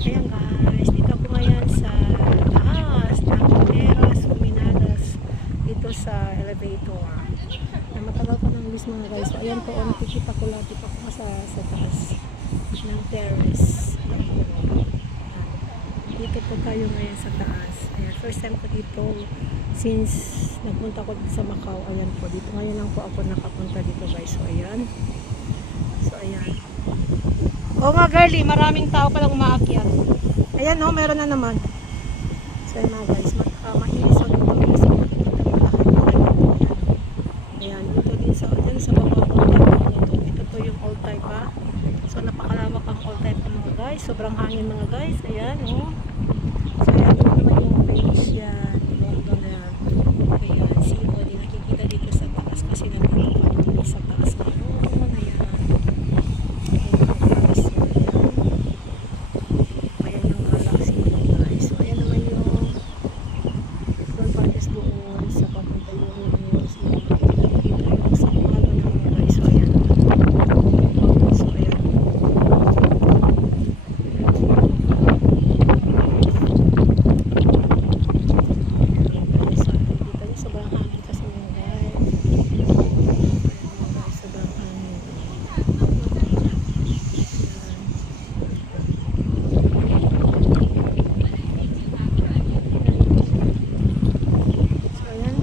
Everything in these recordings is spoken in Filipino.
Ayan guys, dito ako ngayon sa taas ng Teras Uminadas dito sa elevator. Na matagal pa nang miss mga guys. So, ayan po, oh, nakikita ko lahat dito ako sa, sa taas ng terrace. Dito po tayo ngayon sa taas. Ayan, first time ko dito since nagpunta ko dito sa Macau. Ayan po, dito ngayon lang po ako nakapunta dito guys. So ayan. So ayan. Oo nga girly, maraming tao palang umaakyat. Ayan oh, meron na naman. So ayan mga guys, ma uh, mahilis ako dito. Ayan, dito din sa, dyan sa baba ko. Ito po yung all type ha. So napakalawak ang all type ng mga guys. Sobrang hangin mga guys. Ayan oh. So ayan ito naman yung beach yan. Londo na yan. Ayan, sino di nakikita dito sa taas kasi nandito kami sa taas ngayon. Ayan. Ayan yung galaxy mga guys. So, ayan naman yung doon parties doon sa papunta yung yung sa yung sa palo ng mga guys. So, ayan. So, ayan. Guys, so, dito yung sobrang hangin kasi mga guys. Ayan mga guys, sobrang hangin. So, ayan. Mga guys. Ayan,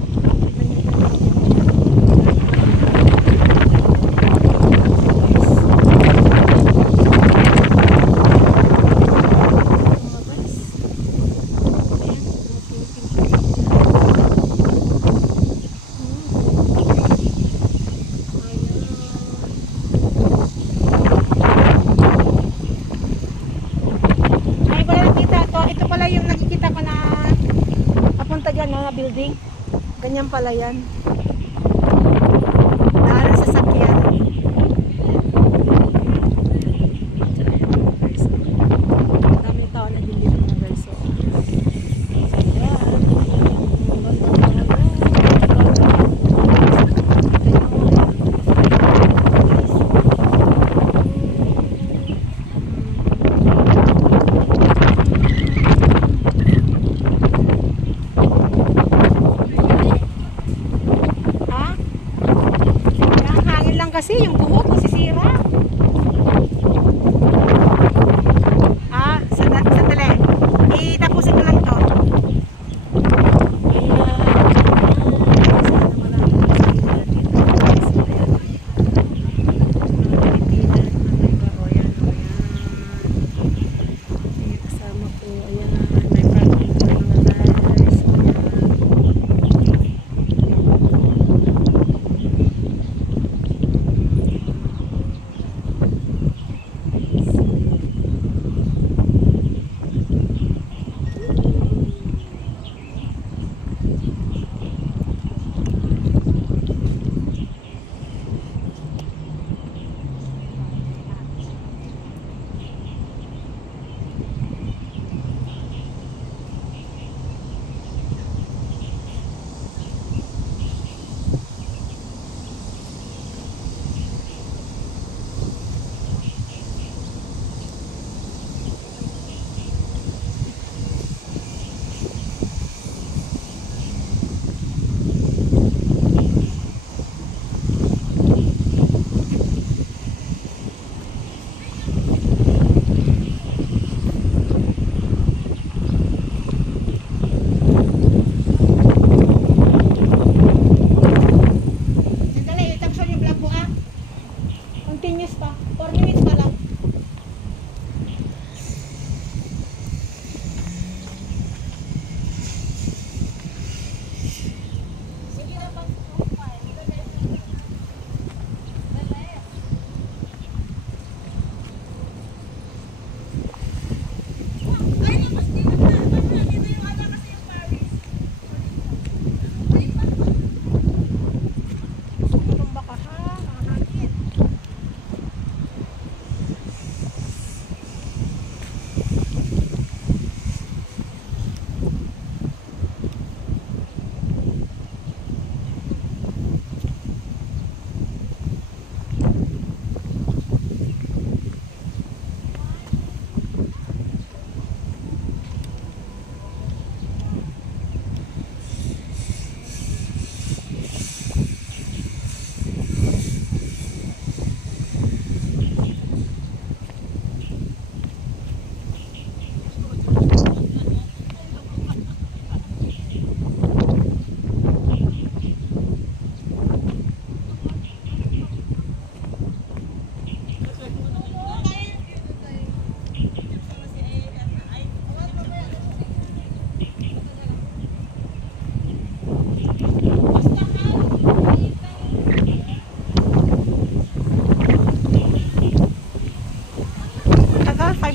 Ay, ko na nakita to. Ito pala yung nakikita ko na papunta dyan, no, na building. Ganyan pala yan.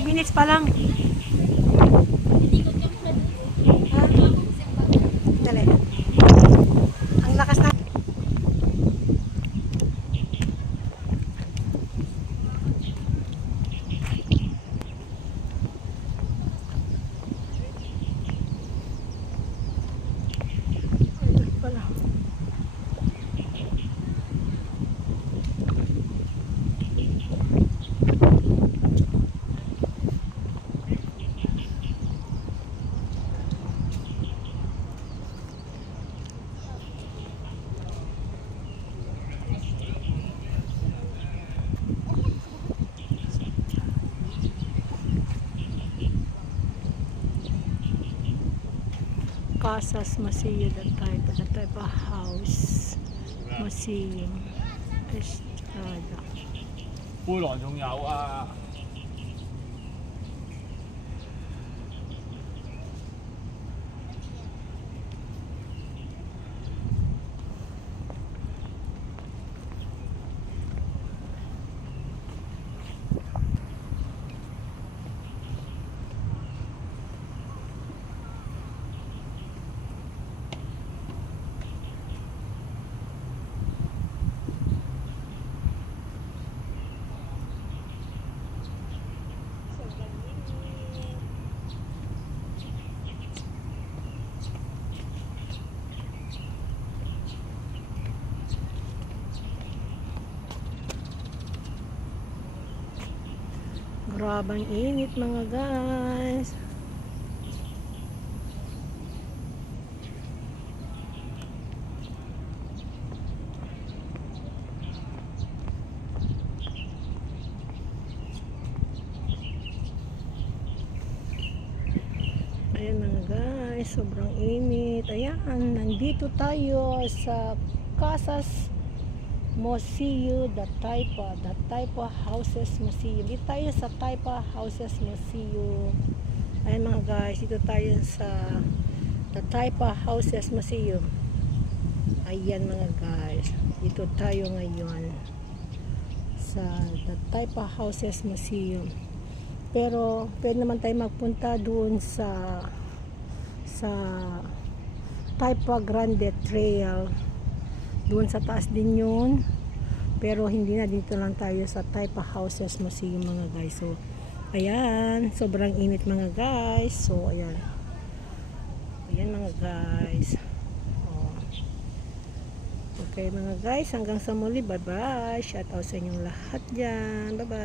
minutes pa lang. Casas Masillo that type, that type of house. Masillo. Estrada. 背囊仲有啊！ Grabang init mga guys. Ayan mga guys, sobrang init. Ayan, nandito tayo sa Casas Museo, the Taipa, the Taipa Houses Museum. Dito tayo sa Taipa Houses Museum. Ayan mga guys, dito tayo sa the Taipa Houses Museum. Ayan mga guys, dito tayo ngayon sa the Taipa Houses Museum. Pero pwede naman tayo magpunta doon sa sa Taipa Grande Trail doon sa taas din yun. Pero hindi na dito lang tayo sa of houses museum mga guys so ayan. Sobrang init mga guys. So ayan. Ayan mga guys. Oh. okay mga guys hanggang sa muli. Bye bye shout out sa inyong lahat dyan. Bye bye